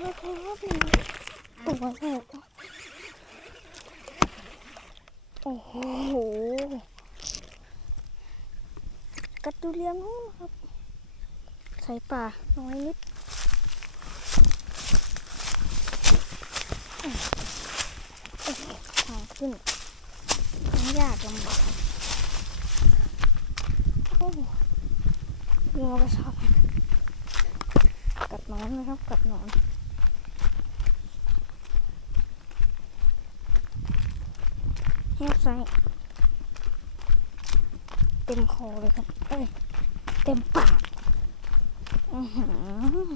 ครับนี่ตัวแรกโอ้โหกัดดูเรียมนู้นครับ ใส่ป่าน้อยนิดทางขึ้นทั้งยากลำบากโอ้โหงัวก็ชอบกัดนอนนะครับ กัดนอน แหบใส่เต็มคอเลยครับ เอ้ย เต็มปากอือหือ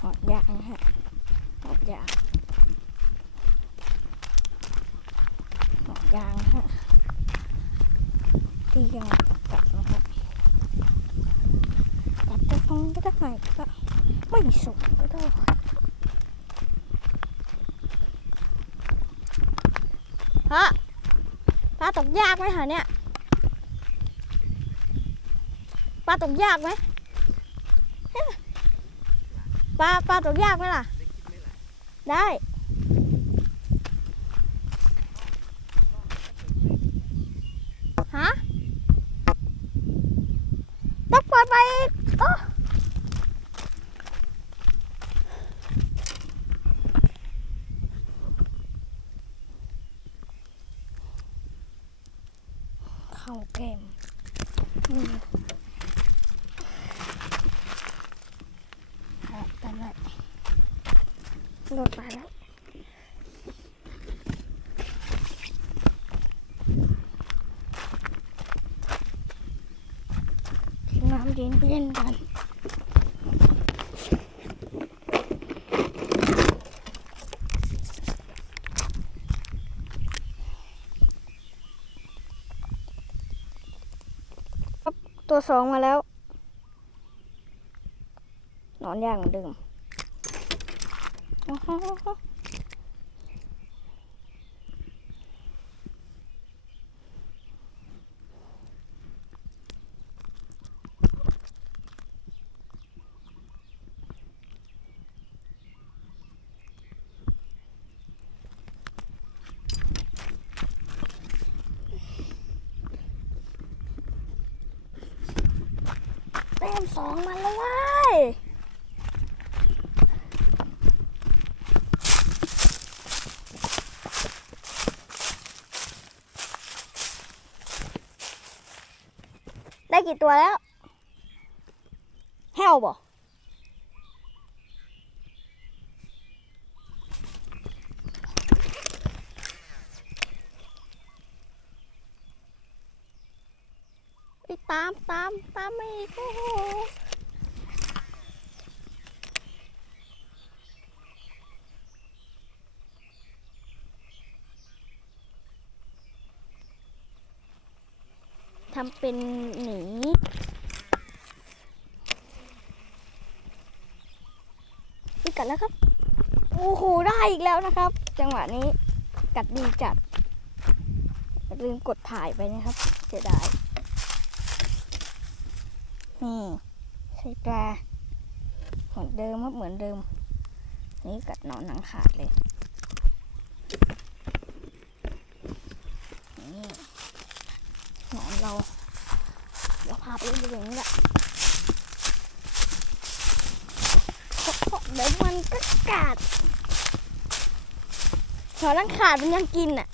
หอดยากนะฮะหอดยางหอดยางฮะตียังกัดนะครับกัดไปฟังก็ได้ก็ไม่สุกก็ได้ฮะปลาตก ยากไหมคะเนี่ยปลาตกยากไหมปลาปลาตกยากไหมล่ะ ได้ฮะต้องเปิดไปโอ้เข้าเกมนี่ ออกไป เลยโดดไปแล้วทิ้งน้ำเย็นเย็นกันครับตัวสองมาแล้ว นอนย่างเหมือนเดิม แต้มสองมาแล้วว้ย ได้กี่ตัวแล้ว แห้วบ่ไปตามตามตามไมาอีกโอ้โหทำเป็นหนี นี่กัด แล้วครับ โอ้โห ได้อีกแล้วนะครับ จังหวะนี้กัดดีจัด ลืมกดถ่ายไปนะครับเสียดายนี่ใส่ปลาเหมือนเดิมครับเหมือนเดิม นี่กัดหนอนหนังขาดเลยนี่หนอนเราเดี๋ยวพาไปดูอย่างนี้แหละ เดี๋ยวมัน กัดหอนนังขาดมันยังกินอะ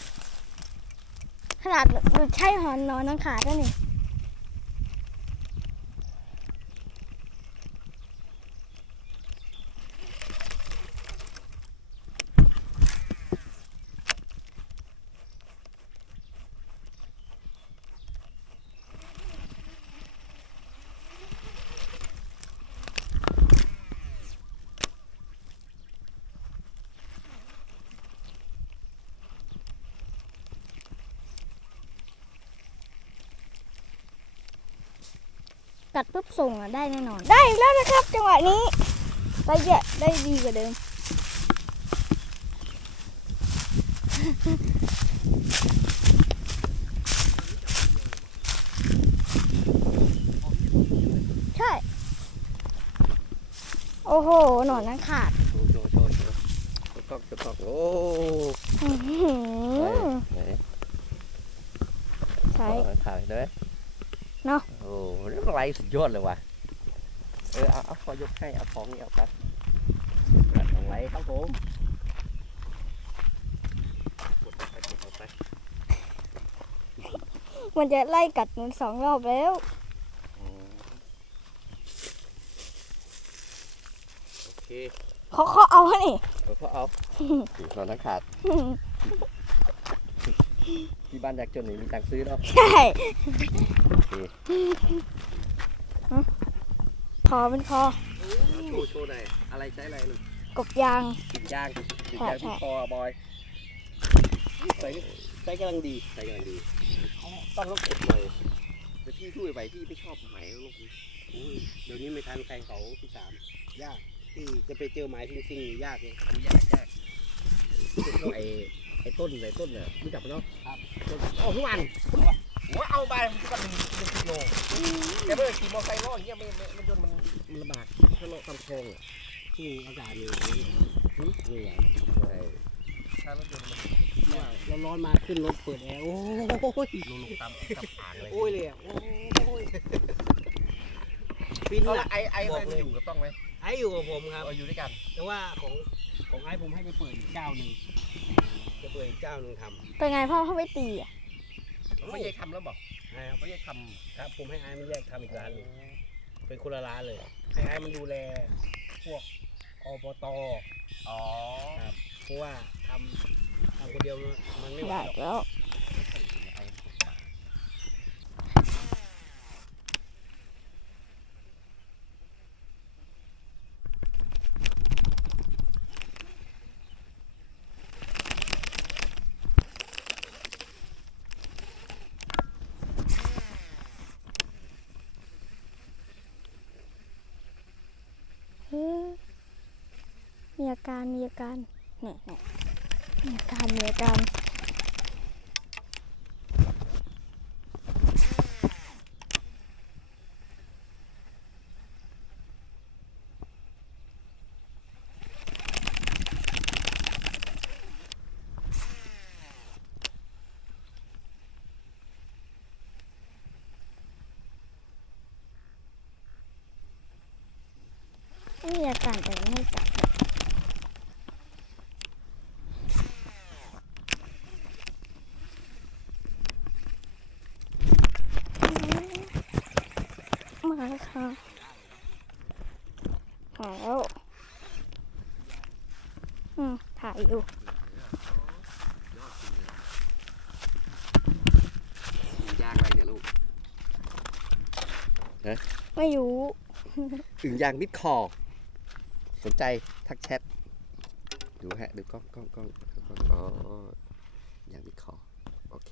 ขนาดหนูใช่หอนนอนนังขาดแล้วนี่ กัดปุ๊บส่งอะได้แน่นอน ได้อีกแล้วนะครับ จังหวะนี้ได้เยอะได้ดีกว่าเดิม ใช่ โอ้โห หนอนนั้นขาดโชว์โชว์โชว์โชว์โชว์กล้องโชว์กล้องโอ้อื้อหือไหนใช้ขอถ่ายได้ไหม เนอะโอ้นี่ไรสุดยอดเลยว่ะเออเอาเอาพอยกให้เอาของนี่เอาไปของไรครับผมกดไปกดไปมันจะไล่กัดหนูสองรอบแล้วอืมโอเคเขาเขาเอาให้นี่เออพอเอาถือตอนนั้นขาด ที่บ้านอยากจนนี่มีตังค์ซื้อเนาะใช่โอเคคอเป็นคอโชว์โชว์หน่อยอะไรใช้อะไรลูกกบยางติดย่างติดใช่ย่างใช่ที่คอบอยใส่ใส่กำลังดีใส่กำลังดีต้องลูกเก็บหน่อยแต่พี่ช่วยไปพี่ไม่ชอบไหมลูกนี้อุ้ยเดี๋ยวนี้ไม่ทันใครเขาที่สามยากที่จะไปเจอหมายซิ่งๆยากเลยมันยากยากไอ้ไอ้ต้นไอ้ต้นเนี่ยรู้จักปะเนาะครับต้นอ๋อทุกวันผมว่าเอาไปมันก็เป็นเป็นกิโลแต่เมื่อขี่มอเตอร์ไซค์ล้ออย่างเงี้ยไม่ไม่ไม่ยนต์มันมันลำบากถ้าเลาะตามคลองอะที่อากาศเหนี่อยนี่ไงใช่ถ้ารถยนต์มันเราร้อนมาขึ้นรถเปิดแอร์โอ้ยลงลงตามตามอ่างเลยโอ้ยเลยอะโอ้ยฟินเอาละละไอ้ไอ้มันอยู่กับต้องไหมไอ้อยู่กับผมครับเอาอยู่ด้วยกัน แต่ว่าของของไอ้ผมให้ไปเปิดอีกเจ้าหนึ่งจะ เปิดอีกเจ้าหนึ่งทเป็นไงพ่อเขาไม่ตีอะไม่ใช่ทำแล้วบอกำนะครับไม่ใช่ทครับผมให้ไอ้มันแยกทำอีกำร้านหนึ่งเป็นคนละร้านเลยให้ไอ้มันดูแลพวกอบตอ๋อ เพราะว่าทำทำคนเดียวมันไม่ไหวได้หรอกแล้ว เฮ้ย มีอาการมีอาการเนี่ยเนี่ยมีอาการมีอาการ มีอาการแต่ไม่จับมาแล้วค่ะมา แล้วอืมถ่ายอยู่ยางอะไรเนี่ยลูกไม่รู้ถึงยางมิดคอ สนใจทักแชท ดูฮะ ดูกล้องกล้องกล้องกล้องอ๋อ ยางมิดคอ โอเค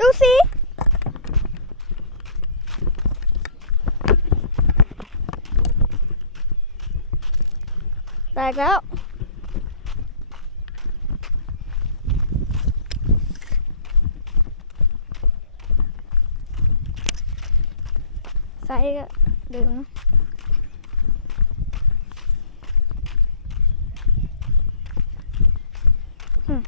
ดูสิ แตกแล้วไซส์ก็ดึงอืม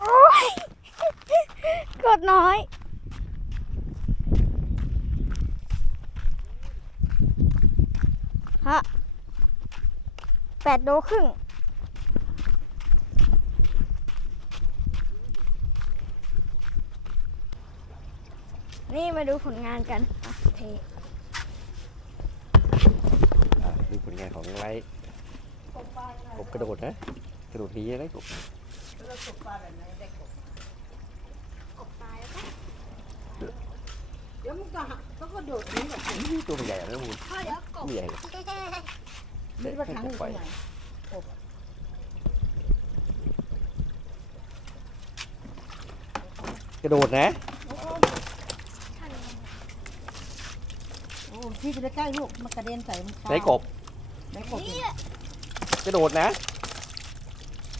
โอ๊ย กด น้อย ฮะแปดโลครึ่ง นี่มาดูผลงานกันเคดูผลงานของไลท์กบกระโดดนะ กระโดดดีนะกบกบตายแล้วครับ เดี๋ยวมันก็หักก็กระโดดนี้แบบนี่ตัวมันใหญ่นะมูลพ่อเดี๋ยวกบไม่ใหญ่มีรถถังอยู่ตรงไหนกระโดดนะโอ้พี่จะไปใกล้ลูกมันกระเด็นใส่มันไหนกบไหนกบนี่เนี่ยกระโดดนะ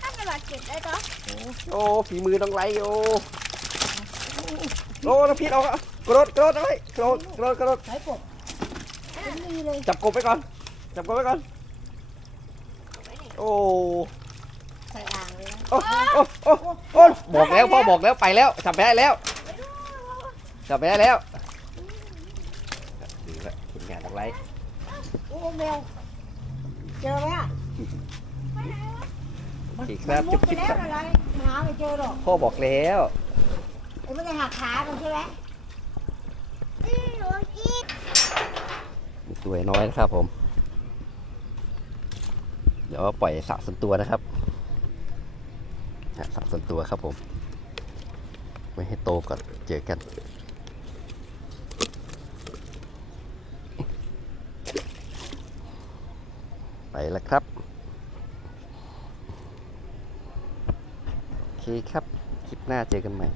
ถ้าเวลาเก็บได้ก็โอ้ฝีมือต้องไล่โอ้ โอ้น้ำพิษเอาเอากระโดดกระโดดเอาไว้กระโดดกระโดดกระโดดไหนกบไม่มีเลยจับกบไปก่อน จับกบไปก่อน โอ้ใส่อ่างเลยนะโอ้โอ้โอ้โอ้บอกแล้วพ่อบอกแล้วไปแล้ว จับไปได้แล้ว จับไปได้แล้วดูละผลงานต้องไล่โอ้แมวเจอไหมอะโอเคครับมันจุมุบดไปจิ๊บแล้ควรับอะไรหาไม่เจอหรอกพ่อบอกแล้ว ไอ้ไม่ได้หักขามันใช่ไหมมีตัวน้อยนะครับผม เดี๋ยวปล่อยสระส่วนตัวนะครับฮะสระส่วนตัวครับผมไว้ให้โตก่อนเจอกันไปแล้วครับ โอเคครับ คลิปหน้าเจอกันใหม่